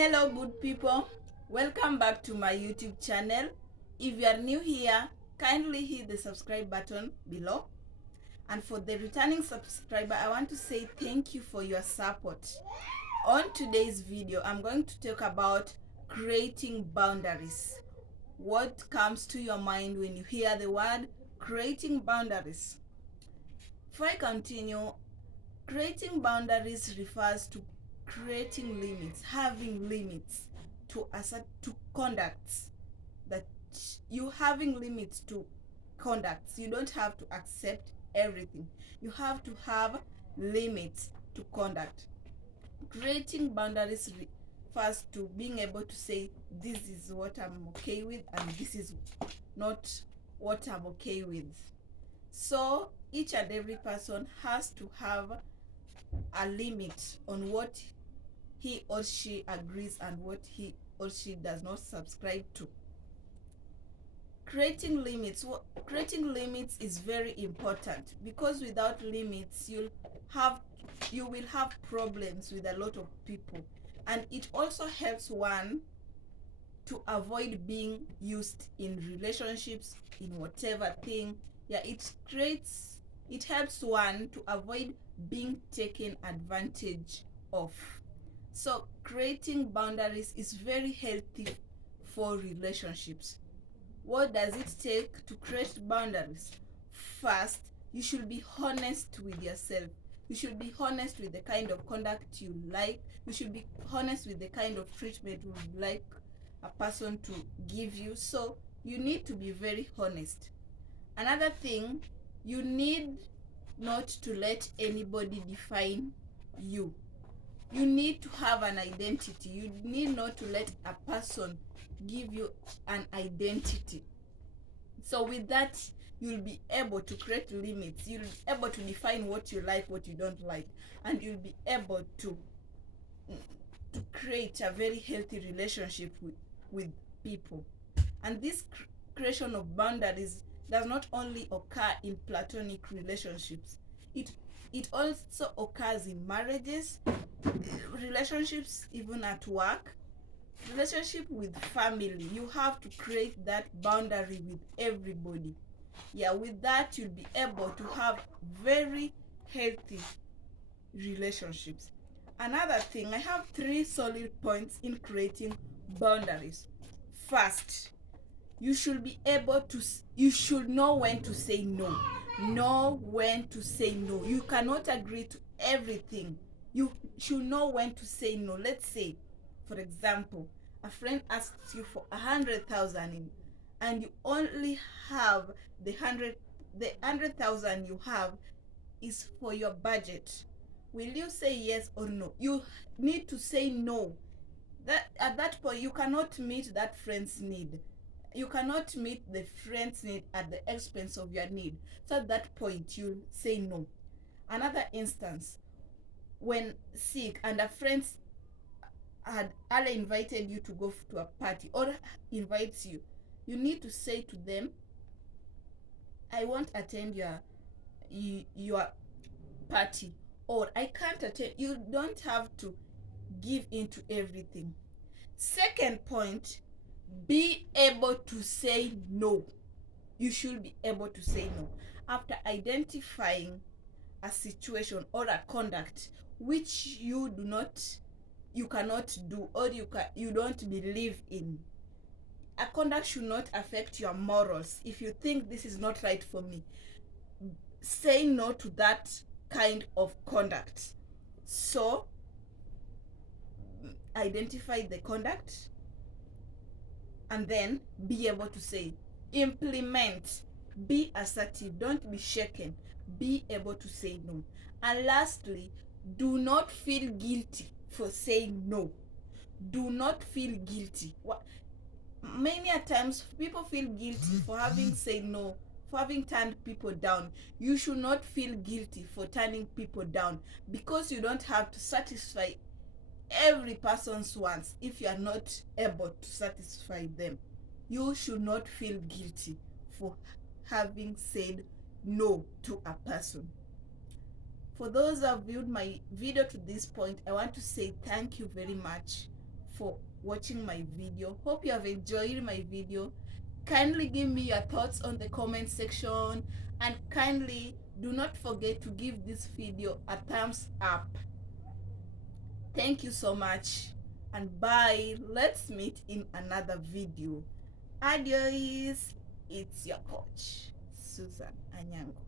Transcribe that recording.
Hello good people, welcome back to my YouTube channel. If you are new here, kindly hit the subscribe button below, and for the returning subscriber, I want to say thank you for your support. On today's video, I'm going to talk about creating boundaries. What comes to your mind when you hear the word creating boundaries? Before I continue, creating boundaries refers to creating limits, having limits to conducts that you having limits to conducts. You don't have to accept everything. You have to have limits to conduct. Creating boundaries refers to being able to say this is what I'm okay with and this is not what I'm okay with. So each and every person has to have a limit on what he or she agrees and what he or she does not subscribe to. Creating limits is very important, because without limits you will have problems with a lot of people, and it also helps one to avoid being used in relationships, in whatever thing. Yeah, it helps one to avoid being taken advantage of. So creating boundaries is very healthy for relationships. What does it take to create boundaries? First, you should be honest with yourself. You should be honest with the kind of conduct you like. You should be honest with the kind of treatment you would like a person to give you. So you need to be very honest. Another thing, you need not to let anybody define you. You need to have an identity. You need not to let a person give you an identity. So with that, you'll be able to create limits. You'll be able to define what you like, what you don't like, and you'll be able to create a very healthy relationship with people. And this creation of boundaries does not only occur in platonic relationships. It also occurs in marriages, relationships, even at work, relationship with family. You have to create that boundary with everybody. Yeah, with that you'll be able to have very healthy relationships. Another thing, I have 3 solid points in creating boundaries. First, you should know when to say no. Know when to say no. You cannot agree to everything. You should know when to say no. Let's say, for example, a friend asks you for 100,000 and you only have the 100,000 you have is for your budget. Will you say yes or no? You need to say no. That at that point you cannot meet that friend's need. You cannot meet the friend's need at the expense of your need. So at that point you say no. Another instance, when sick and a friend had earlier invited you to go to a party or invites you, you need to say to them, I won't attend your party, or I can't attend. You don't have to give into everything. Second point, be able to say no. You should be able to say no after identifying a situation or a conduct which you cannot do, or you don't believe in. A conduct should not affect your morals. If you think this is not right for me, say no to that kind of conduct. So identify the conduct and then be able to say, implement, be assertive, don't be shaken, be able to say no. And lastly, do not feel guilty for saying no. Do not feel guilty. Many a times people feel guilty for having said no, for having turned people down. You should not feel guilty for turning people down, because you don't have to satisfy every person's wants if you are not able to satisfy them. You should not feel guilty for having said no to a person. For those who have viewed my video to this point, I want to say thank you very much for watching my video. Hope you have enjoyed my video. Kindly give me your thoughts on the comment section, and kindly do not forget to give this video a thumbs up. Thank you so much, and bye. Let's meet in another video. Adios. It's your coach, Susan Anyango.